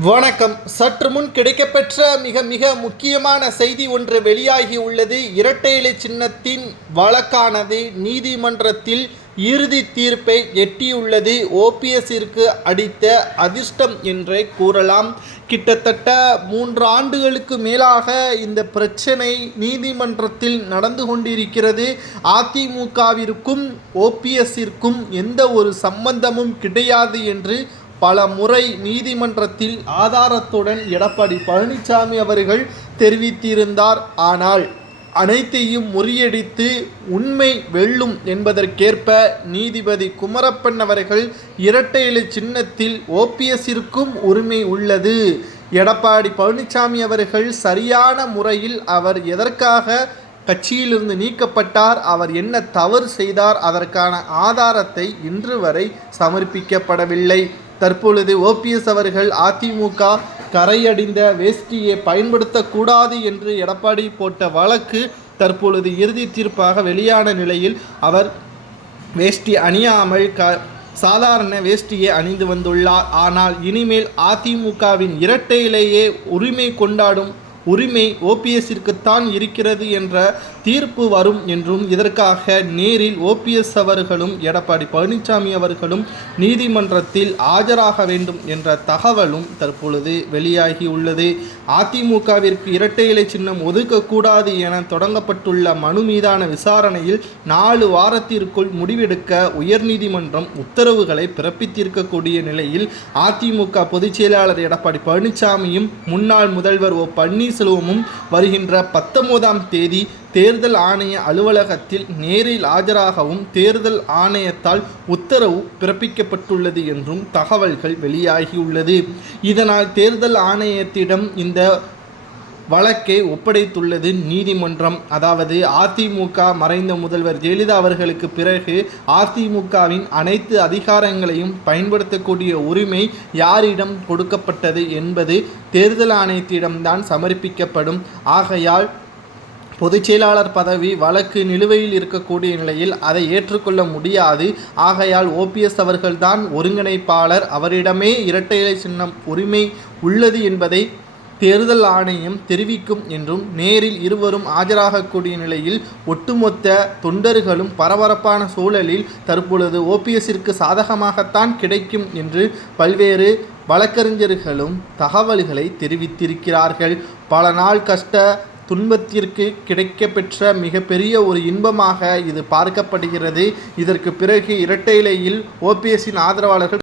வணக்கம். சற்று முன் கிடைக்கப்பெற்ற மிக மிக முக்கியமான செய்தி ஒன்று வெளியாகி உள்ளது. இரட்டை இலை சின்னத்தின் வழக்கானது நீதிமன்றத்தில் இறுதி தீர்ப்பை எட்டியுள்ளது. ஓபிஎஸ்ஸிற்கு அடித்த அதிர்ஷ்டம் என்றே கூறலாம். கிட்டத்தட்ட 3 ஆண்டுகளுக்கு மேலாக இந்த பிரச்சனை நீதிமன்றத்தில் நடந்து கொண்டிருக்கிறது. அதிமுகவிற்கும் ஓபிஎஸ்ஸிற்கும் எந்த ஒரு சம்பந்தமும் கிடையாது என்று பல முறை நீதிமன்றத்தில் ஆதாரத்துடன் எடப்பாடி பழனிசாமி அவர்கள் தெரிவித்திருந்தார். ஆனால் அனைத்தையும் முறியடித்து உண்மை வெல்லும் என்பதற்கேற்ப நீதிபதி குமரப்பன் அவர்கள் இரட்டை இலை சின்னத்தில் ஓபிஎஸ்ஸிற்கும் உரிமை உள்ளது, எடப்பாடி பழனிசாமி அவர்கள் சரியான முறையில் அவர் எதற்காக கட்சியிலிருந்து நீக்கப்பட்டார், அவர் என்ன தவறு செய்தார், அதற்கான ஆதாரத்தை இன்று வரை சமர்ப்பிக்கப்படவில்லை. தற்பொழுது ஓபிஎஸ் அவர்கள் அதிமுக கரையடிந்த வேஷ்டியை பயன்படுத்தக்கூடாது என்று எடப்பாடி போட்ட வழக்கு தற்பொழுது இறுதி தீர்ப்பாக வெளியான நிலையில் அவர் வேஷ்டி அணியாமல் சாதாரண வேஷ்டியை அணிந்து வந்துள்ளார். ஆனால் இனிமேல் அதிமுகவின் இரட்டை இலையே உரிமை கொண்டாடும் உரிமை ஓபிஎஸ்ஸிற்குத்தான் இருக்கிறது என்ற தீர்ப்பு வரும் என்றும், இதற்காக நேரில் ஓபிஎஸ் அவர்களும் எடப்பாடி பழனிசாமி அவர்களும் நீதிமன்றத்தில் ஆஜராக வேண்டும் என்ற தகவலும் தற்பொழுது வெளியாகி உள்ளது. அதிமுகவிற்கு இரட்டை இலை சின்னம் ஒதுக்கக்கூடாது என தொடங்கப்பட்டுள்ள மனு மீதான விசாரணையில் 4 வாரத்திற்குள் முடிவெடுக்க உயர்நீதிமன்றம் உத்தரவுகளை பிறப்பித்திருக்கக்கூடிய நிலையில் அதிமுக பொதுச் செயலாளர் எடப்பாடி பழனிசாமியும் முன்னாள் முதல்வர் ஓ பன்னீர்செல்வமும் வருகின்ற 19ஆம் தேதி தேர்தல் ஆணைய அலுவலகத்தில் நேரில் ஆஜராகவும் தேர்தல் ஆணையத்தால் உத்தரவு பிறப்பிக்கப்பட்டுள்ளது என்றும் தகவல்கள் வெளியாகியுள்ளது. இதனால் தேர்தல் ஆணையத்திடம் இந்த வழக்கை ஒப்படைத்துள்ளது நீதிமன்றம். அதாவது அதிமுக மறைந்த முதல்வர் ஜெயலலிதா அவர்களுக்கு பிறகு அதிமுகவின் அனைத்து அதிகாரங்களையும் பயன்படுத்தக்கூடிய உரிமை யாரிடம் கொடுக்கப்பட்டது என்பது தேர்தல் ஆணையத்திடம்தான் சமர்ப்பிக்கப்படும். ஆகையால் பொதுச் செயலாளர் பதவி வழக்கு நிலுவையில் இருக்கக்கூடிய நிலையில் அதை ஏற்றுக்கொள்ள முடியாது. ஆகையால் ஓபிஎஸ் அவர்கள்தான் ஒருங்கிணைப்பாளர், அவரிடமே இரட்டை இலை சின்னம் உரிமை உள்ளது என்பதை தேர்தல் ஆணையம் தெரிவிக்கும் என்றும், நேரில் இருவரும் ஆஜராகக்கூடிய நிலையில் ஒட்டுமொத்த தொண்டர்களும் பரபரப்பான சூழலில் தற்பொழுது ஓபிஎஸ்ஸிற்கு சாதகமாகத்தான் கிடைக்கும் என்று பல்வேறு வழக்கறிஞர்களும் தகவல்களை தெரிவித்திருக்கிறார்கள். பல நாள் கஷ்ட துன்பத்திற்கு கிடைக்கப்பெற்ற மிகப்பெரிய ஒரு இன்பமாக இது பார்க்கப்படுகிறது. இதற்கு பிறகு இரட்டை இலையில் ஓபிஎஸ்ஸின் ஆதரவாளர்கள்